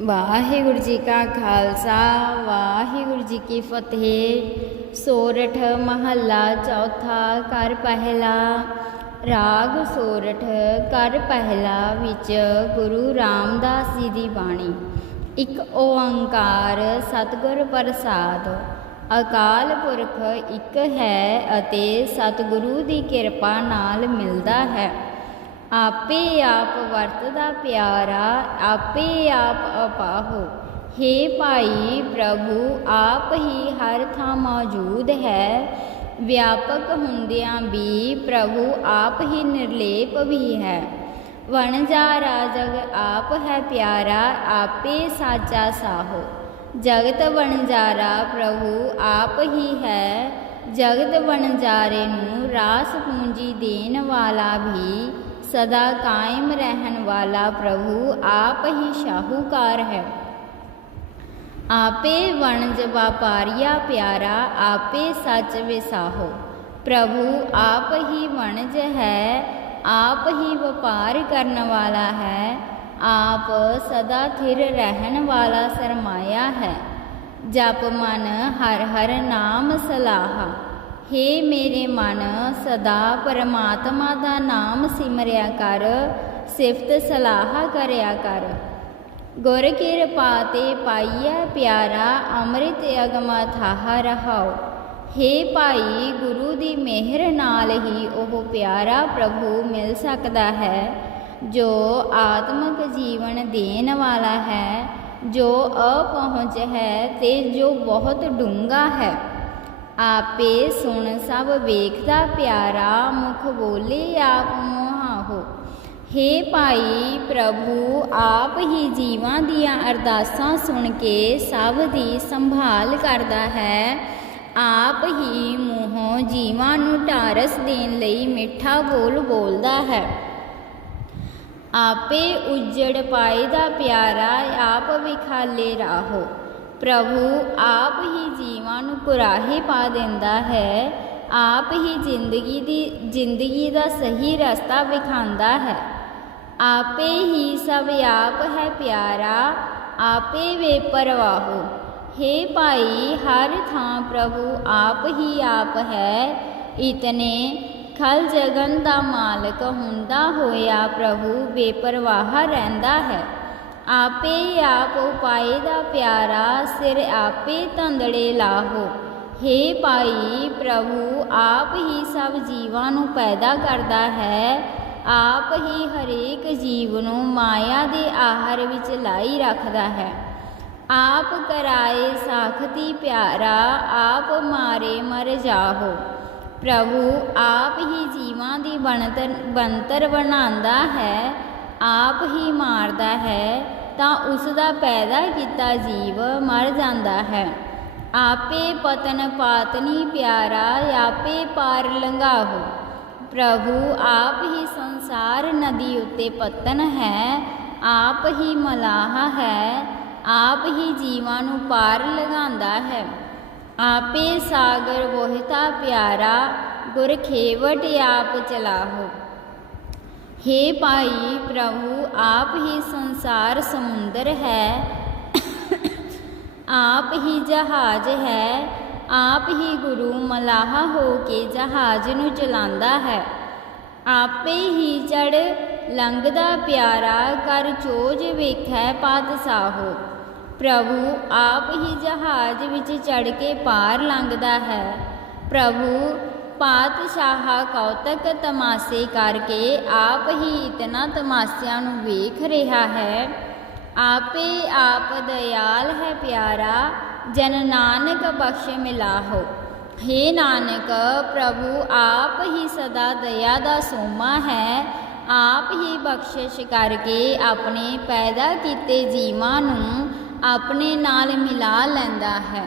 ਵਾਹਿਗੁਰੂ ਜੀ ਕਾ ਖਾਲਸਾ, ਵਾਹਿਗੁਰੂ ਜੀ ਕੀ ਫਤਿਹ। ਸੋਰਠ ਮਹੱਲਾ ਚੌਥਾ ਕਰ ਪਹਿਲਾ। ਰਾਗ ਸੋਰਠ ਕਰ ਪਹਿਲਾ ਵਿੱਚ ਗੁਰੂ ਰਾਮਦਾਸ ਜੀ ਦੀ ਬਾਣੀ। ਇੱਕ ਓੰਕਾਰ ਸਤਿਗੁਰ ਪ੍ਰਸਾਦ। ਅਕਾਲ ਪੁਰਖ ਇੱਕ ਹੈ ਅਤੇ ਸਤਿਗੁਰੂ ਦੀ ਕਿਰਪਾ ਨਾਲ ਮਿਲਦਾ ਹੈ। ਆਪੇ ਆਪ ਵਰਤਦਾ ਪਿਆਰਾ, ਆਪੇ ਆਪ ਅਪਾਹੋ। हे ਭਾਈ ਪ੍ਰਭੂ, ਆਪ ਹੀ ਹਰ ਥਾਂ ਮੌਜੂਦ ਹੈ। ਵਿਆਪਕ ਹੁੰਦਿਆਂ ਵੀ ਪ੍ਰਭੂ ਆਪ ਹੀ ਨਿਰਲੇਪ ਵੀ ਹੈ। ਵਣਜਾਰਾ ਜਗ ਆਪ ਹੈ ਪਿਆਰਾ, ਆਪੇ ਸਾਚਾ ਸਾਹੋ। ਜਗਤ ਵਣਜਾਰਾ ਪ੍ਰਭੂ, ਆਪ ਹੀ ਹੈ। ਜਗਤ ਵਣਜਾਰੇ ਨੂੰ ਰਾਸ ਪੂੰਜੀ ਦੇਣ ਵਾਲਾ ਵੀ ਸਦਾ ਕਾਇਮ ਰਹਿਣ ਵਾਲਾ ਪ੍ਰਭੂ ਆਪ ਹੀ ਸ਼ਾਹੂਕਾਰ ਹੈ। ਆਪੇ ਵਣਜ ਵਪਾਰੀਆ ਪਿਆਰਾ, ਆਪੇ ਸੱਚ ਵਿਸਾਹੋ। ਪ੍ਰਭੂ ਆਪ ਹੀ ਵਣਜ ਹੈ, ਆਪ ਹੀ ਵਪਾਰ ਕਰਨ ਵਾਲਾ ਹੈ, ਆਪ ਸਦਾ ਥਿਰ ਰਹਿਣ ਵਾਲਾ ਸਰਮਾਇਆ ਹੈ। ਜਪ ਮਨ ਹਰ ਹਰ ਨਾਮ ਸਲਾਹਾ। ਹੇ ਮੇਰੇ ਮਨ, ਸਦਾ ਪਰਮਾਤਮਾ ਦਾ ਨਾਮ ਸਿਮਰਿਆ ਕਰ, ਸਿਫਤ ਸਲਾਹ ਕਰਿਆ ਕਰ। ਗੁਰ ਕਿਰਪਾ ਤੇ ਪਾਈਐ ਪਿਆਰਾ, ਅੰਮ੍ਰਿਤ ਅਗਮ ਥਾਹ ਰਹਾਓ ਹੇ ਭਾਈ, ਗੁਰੂ ਦੀ ਮਿਹਰ ਨਾਲ ਹੀ ਉਹ ਪਿਆਰਾ ਪ੍ਰਭੂ ਮਿਲ ਸਕਦਾ ਹੈ, ਜੋ ਆਤਮਿਕ ਜੀਵਨ ਦੇਣ ਵਾਲਾ ਹੈ, ਜੋ ਅਪਹੁੰਚ ਹੈ ਤੇ ਜੋ ਬਹੁਤ ਡੂੰਘਾ ਹੈ। ਆਪੇ ਸੁਣ ਸਭ ਵੇਖਦਾ ਪਿਆਰਾ, ਮੁਖ ਬੋਲੇ ਆਪ ਮੋਹਾਹੋ ਹੇ ਭਾਈ ਪ੍ਰਭੂ, ਆਪ ਹੀ ਜੀਵਾਂ ਦੀਆਂ ਅਰਦਾਸਾਂ ਸੁਣ ਕੇ ਸਭ ਦੀ ਸੰਭਾਲ ਕਰਦਾ ਹੈ। ਆਪ ਹੀ ਮੂੰਹੋਂ ਜੀਵਾਂ ਨੂੰ ਢਾਰਸ ਦੇਣ ਲਈ ਮਿੱਠਾ ਬੋਲ ਬੋਲਦਾ ਹੈ। ਆਪੇ ਉਜੜ ਪਾਏ ਦਾ ਪਿਆਰਾ, ਆਪ ਵਿਖਾਲੇ ਰਾਹੋ। ਪ੍ਰਭੂ ਆਪ ਹੀ ਜੀਵਾਂ ਨੂੰ ਕੁਰਾਹੇ ਪਾ ਦਿੰਦਾ ਹੈ, ਆਪ ਹੀ ਜ਼ਿੰਦਗੀ ਦੀ, ਜ਼ਿੰਦਗੀ ਦਾ ਸਹੀ ਰਸਤਾ ਵਿਖਾਉਂਦਾ ਹੈ। ਆਪੇ ਹੀ ਸਭ ਆਪ ਹੈ ਪਿਆਰਾ, ਆਪੇ ਵੇ ਪਰਵਾਹੋ। हे ਭਾਈ, ਹਰ ਥਾਂ ਪ੍ਰਭੂ ਆਪ ਹੀ ਆਪ ਹੈ। ਇਤਨੇ ਖਲ ਜਗਨ ਦਾ ਮਾਲਕ ਹੁੰਦਾ ਹੋਇਆ ਪ੍ਰਭੂ ਬੇਪਰਵਾਹ ਰਹਿੰਦਾ ਹੈ। ਆਪੇ ਆਪ ਉਪਾਏ ਦਾ ਪਿਆਰਾ ਸਿਰ ਆਪੇ ਤੰਦੜੇ ਲਾਹੋ। हे ਭਾਈ, ਪ੍ਰਭੂ ਆਪ ਹੀ ਸਭ ਜੀਵਾਂ ਨੂੰ ਪੈਦਾ ਕਰਦਾ ਹੈ। ਆਪ ਹੀ ਹਰੇਕ ਜੀਵ ਨੂੰ ਮਾਇਆ ਦੇ ਆਹਾਰ ਵਿੱਚ ਲਾਈ ਰੱਖਦਾ ਹੈ। ਆਪ ਕਰਾਏ ਸਾਖਤੀ ਪਿਆਰਾ, ਆਪ ਮਾਰੇ ਮਰ ਜਾਹੋ। ਪ੍ਰਭੂ ਆਪ ਹੀ ਜੀਵਾਂ ਦੀ ਬਣਤਰ ਬਣਤਰ ਬਣਾਉਂਦਾ ਹੈ, ਆਪ ਹੀ ਮਾਰਦਾ ਹੈ। ਤਾਂ ਉਸ ਦਾ ਪੈਦਾ ਕੀਤਾ ਜੀਵ ਮਰ ਜਾਂਦਾ ਹੈ। ਆਪੇ ਪਤਨ ਪਾਤਨੀ ਪਿਆਰਾ, ਆਪੇ ਪਾਰ ਲੰਘਾਹੋ। ਪ੍ਰਭੂ ਆਪ ਹੀ ਸੰਸਾਰ ਨਦੀ ਉੱਤੇ ਪਤਨ ਹੈ, ਆਪ ਹੀ ਮਲਾਹ ਹੈ, ਆਪ ਹੀ ਜੀਵਾਂ ਨੂੰ ਪਾਰ ਲਗਾਉਂਦਾ ਹੈ। ਆਪੇ ਸਾਗਰ ਵੋਹਿਤਾ ਪਿਆਰਾ ਗੁਰ ਖੇਵਟ ਆਪ ਚਲਾਹੋ। हे ਭਾਈ ਪ੍ਰਭੂ, ਆਪ ਹੀ ਸੰਸਾਰ ਸਮੁੰਦਰ ਹੈ। ਆਪ ਹੀ ਜਹਾਜ਼ ਹੈ। ਆਪ ਹੀ ਗੁਰੂ ਮਲਾਹ ਹੋ ਕੇ ਜਹਾਜ਼ ਨੂੰ ਚਲਾਉਂਦਾ ਹੈ। ਆਪੇ ਹੀ ਚੜ ਲੰਘਦਾ ਪਿਆਰਾ ਕਰ ਚੋਜ ਵੇਖੈ ਪਾਤਸ਼ਾਹੋ। ਪ੍ਰਭੂ, ਆਪ ਹੀ ਜਹਾਜ਼ ਵਿੱਚ ਚੜ ਕੇ ਪਾਰ ਲੰਘਦਾ ਹੈ। ਪ੍ਰਭੂ ਪਾਤਸ਼ਾਹ ਕੌਤਕ ਤਮਾਸੇ ਕਰਕੇ ਆਪ ਹੀ ਇਤਨਾ ਤਮਾਸਿਆਂ ਨੂੰ ਵੇਖ ਰਿਹਾ ਹੈ। ਆਪੇ ਆਪ ਦਇਆਲ ਹੈ ਪਿਆਰਾ, ਜਨ ਨਾਨਕ ਬਖਸ਼ ਮਿਲਾਹੋ। हे ਨਾਨਕ, ਪ੍ਰਭੂ ਆਪ ਹੀ ਸਦਾ ਦਇਆ ਦਾ ਸੋਮਾ ਹੈ। ਆਪ ਹੀ ਬਖਸ਼ਿਸ਼ ਕਰਕੇ ਆਪਣੇ ਪੈਦਾ ਕੀਤੇ ਜੀਵਾਂ ਨੂੰ ਆਪਣੇ ਨਾਲ ਮਿਲਾ ਲੈਂਦਾ ਹੈ।